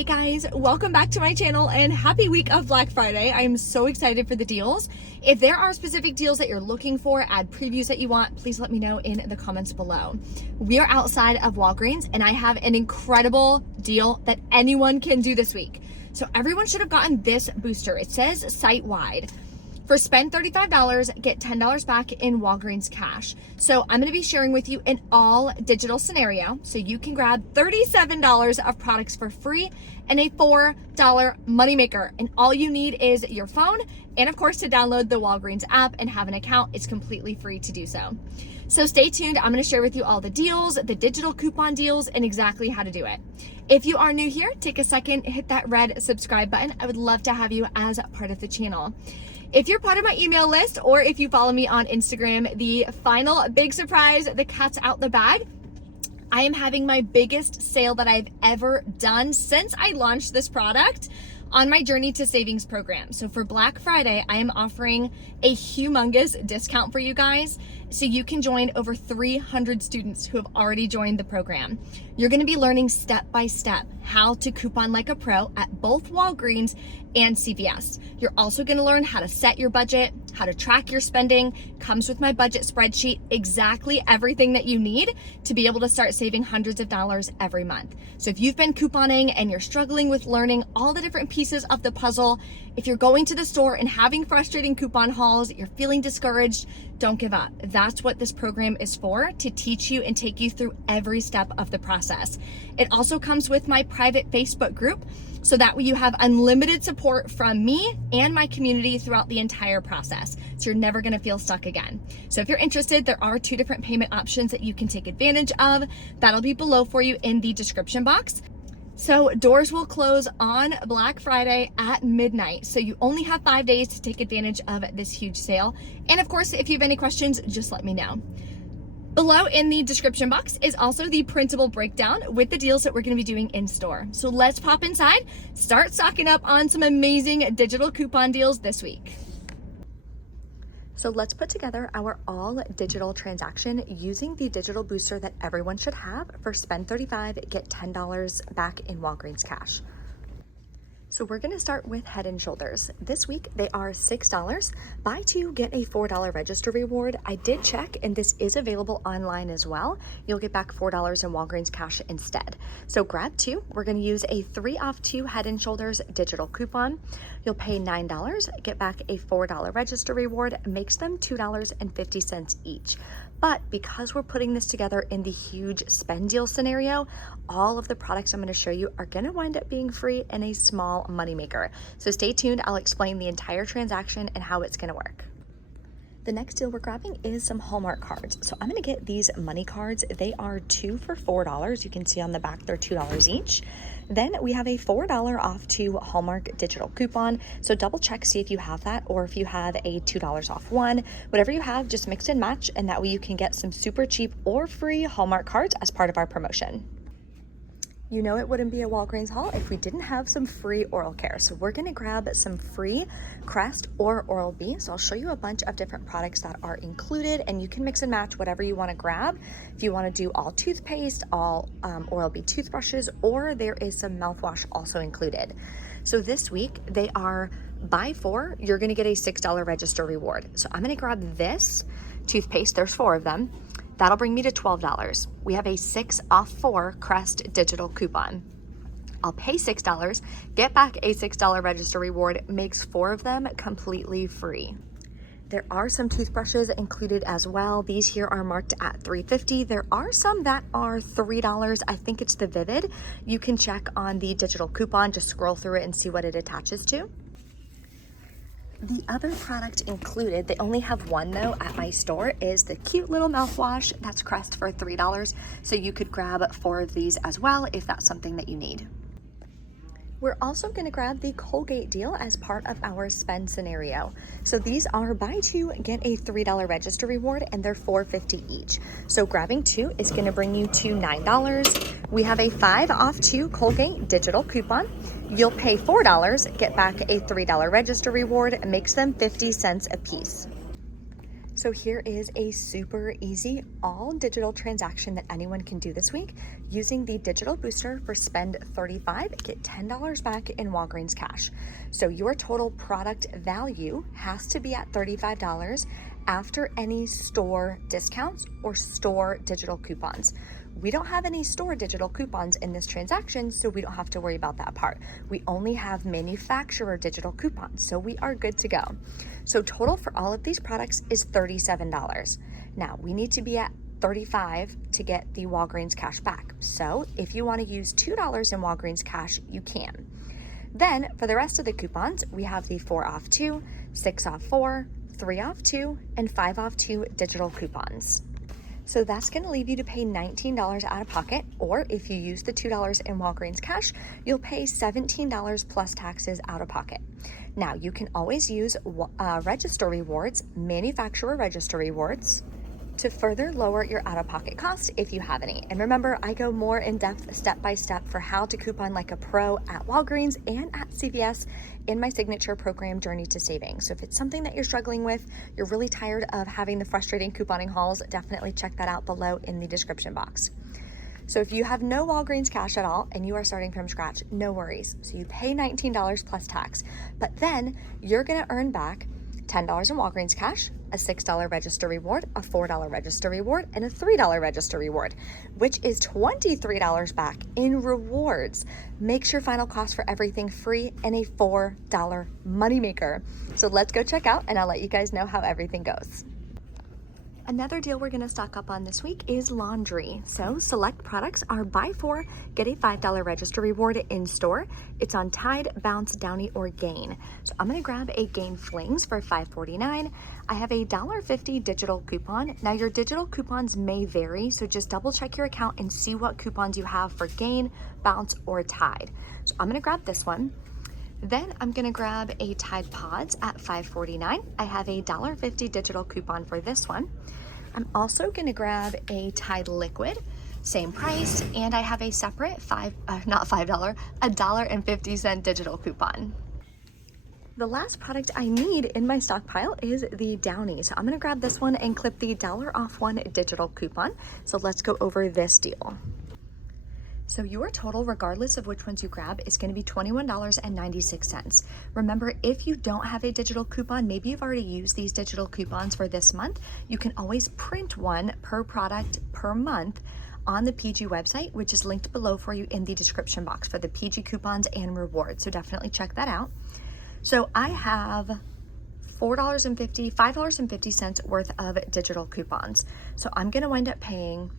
Hey guys, welcome back to my channel and happy week of Black Friday. I am so excited for the deals. If there are specific deals that you're looking for, ad previews that you want, please let me know in the comments below. We are outside of Walgreens and I have an incredible deal that anyone can do this week. So everyone should have gotten this booster. It says site-wide. For spend $35, get $10 back in Walgreens cash. So I'm gonna be sharing with you an all digital scenario. So you can grab $37 of products for free and a $4 moneymaker. And all you need is your phone and of course to download the Walgreens app and have an account. It's completely free to do so. So stay tuned. I'm gonna share with you all the deals, the digital coupon deals, and exactly how to do it. If you are new here, take a second, hit that red subscribe button. I would love to have you as part of the channel. If you're part of my email list or if you follow me on Instagram, the final big surprise, the cat's out the bag. I am having my biggest sale that I've ever done since I launched this product on my Journey to Savings program. So for Black Friday, I am offering a humongous discount for you guys. So you can join over 300 students who have already joined the program. You're gonna be learning step by step how to coupon like a pro at both Walgreens and CVS. You're also gonna learn how to set your budget, how to track your spending, comes with my budget spreadsheet, exactly everything that you need to be able to start saving hundreds of dollars every month. So if you've been couponing and you're struggling with learning all the different pieces of the puzzle, if you're going to the store and having frustrating coupon hauls, you're feeling discouraged, don't give up. That's what this program is for, to teach you and take you through every step of the process. It also comes with my private Facebook group, so that way you have unlimited support from me and my community throughout the entire process. So you're never gonna feel stuck again. So if you're interested, there are 2 different payment options that you can take advantage of. That'll be below for you in the description box. So doors will close on Black Friday at midnight. So you only have 5 days to take advantage of this huge sale. And of course, if you have any questions, just let me know. Below in the description box is also the printable breakdown with the deals that we're gonna be doing in store. So let's pop inside, start stocking up on some amazing digital coupon deals this week. So let's put together our all digital transaction using the digital booster that everyone should have for spend $35, get $10 back in Walgreens cash. So we're gonna start with Head and Shoulders. This week, they are $6. Buy 2, get a $4 register reward. I did check and this is available online as well. You'll get back $4 in Walgreens cash instead. So grab 2. We're gonna use a 3 off 2 Head and Shoulders digital coupon. You'll pay $9, get back a $4 register reward, makes them $2.50 each. But because we're putting this together in the huge spend deal scenario, all of the products I'm gonna show you are gonna wind up being free and a small moneymaker. So stay tuned, I'll explain the entire transaction and how it's gonna work. The next deal we're grabbing is some Hallmark cards. So I'm gonna get these money cards. They are 2 for $4. You can see on the back, they're $2 each. Then we have a $4 off 2 Hallmark digital coupon. So double check, see if you have that, or if you have a $2 off one. Whatever you have, just mix and match, and that way you can get some super cheap or free Hallmark cards as part of our promotion. You know it wouldn't be a Walgreens haul if we didn't have some free oral care. So we're gonna grab some free Crest or Oral-B. So I'll show you a bunch of different products that are included and you can mix and match whatever you wanna grab. If you wanna do all toothpaste, all Oral-B toothbrushes, or there is some mouthwash also included. So this week they are buy 4, you're gonna get a $6 register reward. So I'm gonna grab this toothpaste, there's 4 of them. That'll bring me to $12. We have a 6 off 4 Crest digital coupon. I'll pay $6, get back a $6 register reward, makes 4 of them completely free. There are some toothbrushes included as well. These here are marked at $3.50. There are some that are $3. I think it's the Vivid. You can check on the digital coupon, just scroll through it and see what it attaches to. The other product included, they only have one though at my store, is the cute little mouthwash. That's Crest for $3. So you could grab 4 of these as well if that's something that you need. We're also gonna grab the Colgate deal as part of our spend scenario. So these are buy 2, get a $3 register reward, and they're $4.50 each. So grabbing 2 is gonna bring you to $9. We have a 5 off 2 Colgate digital coupon. You'll pay $4, get back a $3 register reward, and makes them 50 cents a piece. So here is a super easy all digital transaction that anyone can do this week using the digital booster for spend $35, get $10 back in Walgreens cash. So your total product value has to be at $35 after any store discounts or store digital coupons. We don't have any store digital coupons in this transaction, so we don't have to worry about that part. We only have manufacturer digital coupons, so we are good to go. So total for all of these products is $37. Now we need to be at $35 to get the Walgreens cash back. So if you want to use $2 in Walgreens cash, you can. Then for the rest of the coupons, we have the 4 off 2, 6 off 4, 3 off 2, and 5 off 2 digital coupons. So that's going to leave you to pay $19 out of pocket, or if you use the $2 in Walgreens cash, you'll pay $17 plus taxes out of pocket. Now you can always use register rewards, manufacturer register rewards, to further lower your out-of-pocket costs if you have any. And remember, I go more in depth step-by-step for how to coupon like a pro at Walgreens and at CVS in my signature program, Journey to Savings. So if it's something that you're struggling with, you're really tired of having the frustrating couponing hauls, definitely check that out below in the description box. So if you have no Walgreens cash at all and you are starting from scratch, no worries. So you pay $19 plus tax, but then you're gonna earn back $10 in Walgreens cash, a $6 register reward, a $4 register reward, and a $3 register reward, which is $23 back in rewards. Makes your final cost for everything free and a $4 moneymaker. So let's go check out and I'll let you guys know how everything goes. Another deal we're going to stock up on this week is laundry. So select products are buy 4, get a $5 register reward in store. It's on Tide, Bounce, Downy, or Gain. So I'm going to grab a Gain Flings for $5.49. I have a $1.50 digital coupon. Now your digital coupons may vary, so just double check your account and see what coupons you have for Gain, Bounce, or Tide. So I'm going to grab this one. Then I'm gonna grab a Tide Pods at $5.49. I have a $1.50 digital coupon for this one. I'm also gonna grab a Tide Liquid, same price, and I have a separate $1.50 digital coupon. The last product I need in my stockpile is the Downy. So I'm gonna grab this one and clip the $1 off 1 digital coupon. So let's go over this deal. So your total, regardless of which ones you grab, is going to be $21.96. Remember, if you don't have a digital coupon, maybe you've already used these digital coupons for this month, you can always print one per product per month on the PG website, which is linked below for you in the description box for the PG coupons and rewards. So definitely check that out. So I have $5.50 worth of digital coupons. So I'm going to wind up paying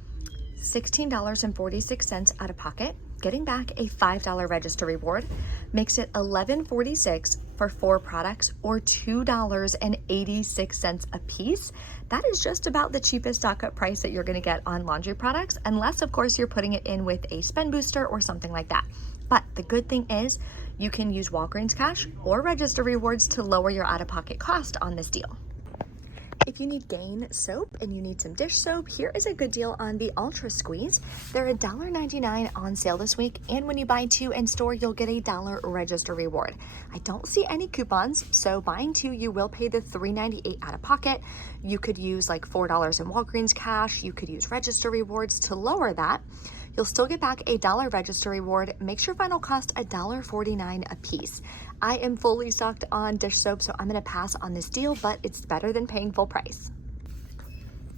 $16.46 out of pocket, getting back a $5 register reward, makes it $11.46 for 4 products or $2.86 a piece. That is just about the cheapest stock up price that you're gonna get on laundry products, unless of course you're putting it in with a spend booster or something like that. But the good thing is you can use Walgreens cash or register rewards to lower your out-of-pocket cost on this deal. If you need Gain soap and you need some dish soap, here is a good deal on the Ultra Squeeze. They're $1.99 on sale this week, and when you buy 2 in store, you'll get a $1 register reward. I don't see any coupons, so buying 2, you will pay the $3.98 out of pocket. You could use like $4 in Walgreens cash. You could use register rewards to lower that. You'll still get back a $1 register reward. Makes your final cost $1.49 a piece. I am fully stocked on dish soap, so I'm gonna pass on this deal, but it's better than paying full price.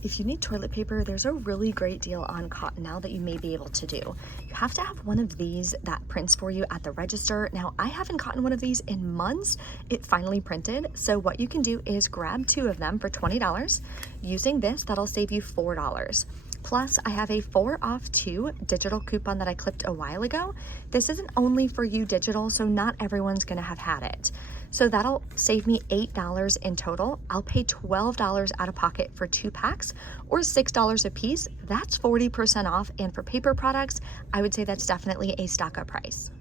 If you need toilet paper, there's a really great deal on Cottonelle that you may be able to do. You have to have one of these that prints for you at the register. Now, I haven't gotten one of these in months. It finally printed. So what you can do is grab 2 of them for $20. Using this, that'll save you $4. Plus, I have a 4 off 2 digital coupon that I clipped a while ago. This isn't only for you digital, so not everyone's gonna have had it. So that'll save me $8 in total. I'll pay $12 out of pocket for 2 packs or $6 a piece. That's 40% off. And for paper products, I would say that's definitely a stock up price.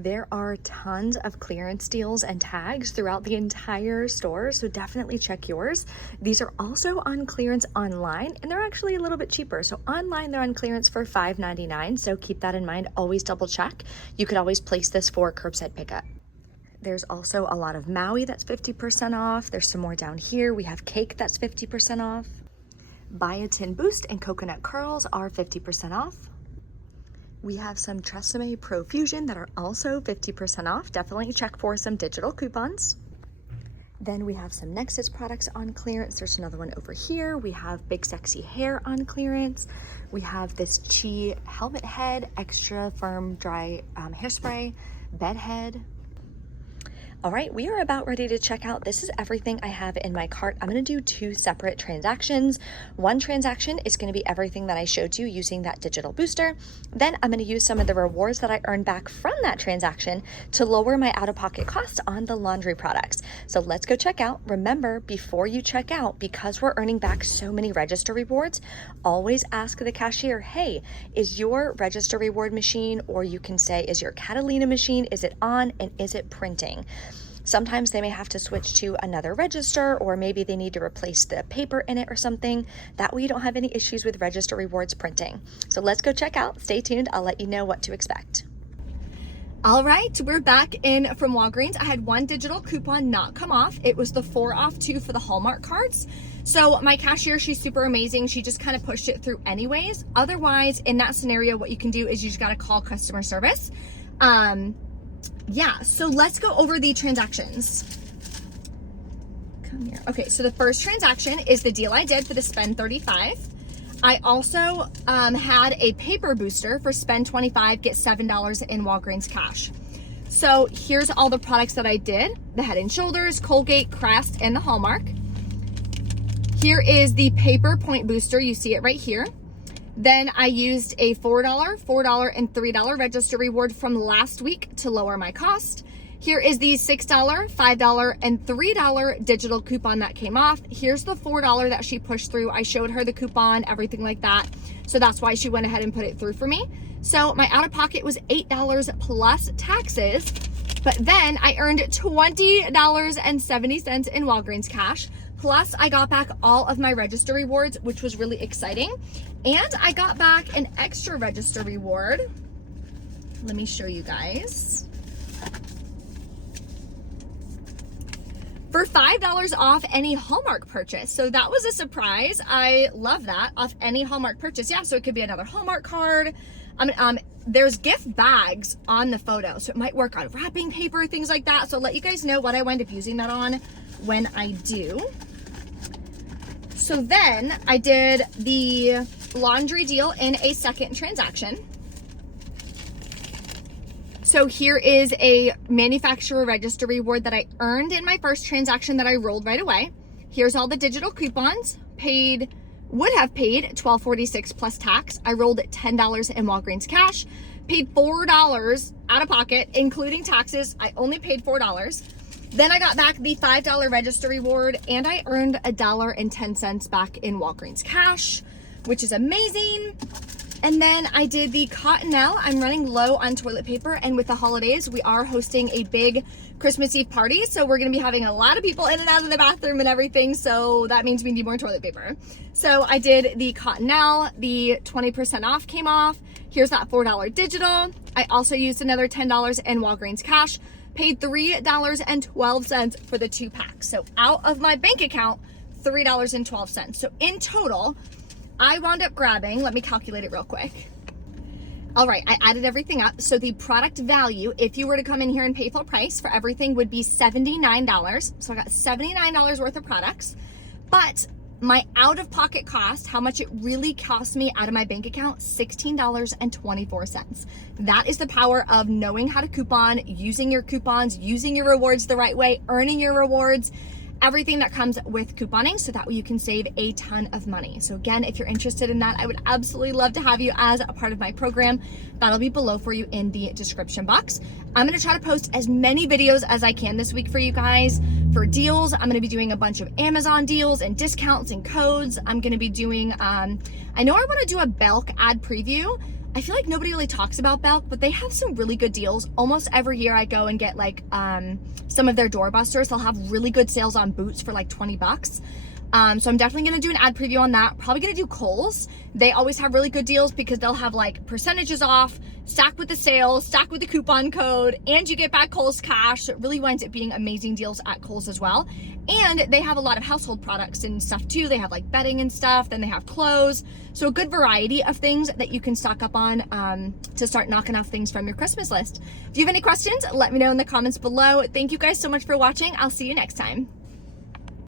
There are tons of clearance deals and tags throughout the entire store, so definitely check yours. These are also on clearance online, and they're actually a little bit cheaper. So online, they're on clearance for $5.99, so keep that in mind. Always double check. You could always place this for curbside pickup. There's also a lot of Maui that's 50% off. There's some more down here. We have cake that's 50% off. Biotin Boost and coconut curls are 50% off. We have some Tresemme Pro Fusion that are also 50% off. Definitely check for some digital coupons. Then we have some Nexus products on clearance. There's another one over here. We have Big Sexy Hair on clearance. We have this Chi Helmet Head, extra firm dry hairspray, bed head. All right, we are about ready to check out. This is everything I have in my cart. I'm gonna do 2 separate transactions. One transaction is gonna be everything that I showed you using that digital booster. Then I'm gonna use some of the rewards that I earned back from that transaction to lower my out-of-pocket cost on the laundry products. So let's go check out. Remember, before you check out, because we're earning back so many register rewards, always ask the cashier, hey, is your register reward machine, or you can say, is your Catalina machine, is it on and is it printing? Sometimes they may have to switch to another register, or maybe they need to replace the paper in it or something. That way you don't have any issues with register rewards printing. So let's go check out. Stay tuned. I'll let you know what to expect. All right, we're back in from Walgreens. I had one digital coupon not come off. It was the 4 off 2 for the Hallmark cards. So my cashier, she's super amazing. She just kind of pushed it through anyways. Otherwise, in that scenario, what you can do is you just got to call customer service. Yeah, so let's go over the transactions. Come here. Okay, so the first transaction is the deal I did for the spend 35. I also had a paper booster for spend 25, get $7 in Walgreens cash. So here's all the products that I did: the Head and Shoulders, Colgate, Crest, and the Hallmark. Here is the paper point booster. You see it right here. Then I used a $4, $4, and $3 register reward from last week to lower my cost. Here is the $6, $5, and $3 digital coupon that came off. Here's the $4 that she pushed through. I showed her the coupon, everything like that. So that's why she went ahead and put it through for me. So my out-of-pocket was $8 plus taxes, but then I earned $20.70 in Walgreens cash. Plus I got back all of my register rewards, which was really exciting. And I got back an extra register reward. Let me show you guys. For $5 off any Hallmark purchase. So that was a surprise. I love that, off any Hallmark purchase. Yeah, so it could be another Hallmark card. There's gift bags on the photo, so it might work on wrapping paper, things like that. So I'll let you guys know what I wind up using that on when I do. So then I did the laundry deal in a second transaction. So here is a manufacturer register reward that I earned in my first transaction that I rolled right away. Here's all the digital coupons. Would have paid $12.46 plus tax. I rolled $10 in Walgreens cash. Paid $4 out of pocket, including taxes. I only paid $4. Then I got back the $5 register reward, and I earned $1.10 back in Walgreens cash, which is amazing. And then I did the Cottonelle. I'm running low on toilet paper, and with the holidays, we are hosting a big Christmas Eve party. So we're gonna be having a lot of people in and out of the bathroom and everything. So that means we need more toilet paper. So I did the Cottonelle, the 20% off came off. Here's that $4 digital. I also used another $10 in Walgreens cash, paid $3.12 for the 2 packs. So out of my bank account, $3.12. So in total, I wound up grabbing, let me calculate it real quick. All right, I added everything up. So the product value, if you were to come in here and pay full price for everything, would be $79. So I got $79 worth of products. But my out-of-pocket cost, how much it really cost me out of my bank account, $16.24. That is the power of knowing how to coupon, using your coupons, using your rewards the right way, earning your rewards, everything that comes with couponing, so that way you can save a ton of money. So again, if you're interested in that, I would absolutely love to have you as a part of my program. That'll be below for you in the description box. I'm gonna try to post as many videos as I can this week for you guys for deals. I'm gonna be doing a bunch of Amazon deals and discounts and codes. I'm gonna be doing, I know I wanna do a Belk ad preview. I feel like nobody really talks about Belk, but they have some really good deals. Almost every year I go and get like some of their doorbusters. They'll have really good sales on boots for like 20 bucks. So I'm definitely gonna do an ad preview on that. Probably gonna do Kohl's. They always have really good deals because they'll have like percentages off, stack with the sale, stack with the coupon code, and you get back Kohl's cash. So it really winds up being amazing deals at Kohl's as well. And they have a lot of household products and stuff too. They have like bedding and stuff, then they have clothes. So a good variety of things that you can stock up on to start knocking off things from your Christmas list. If you have any questions, let me know in the comments below. Thank you guys so much for watching. I'll see you next time.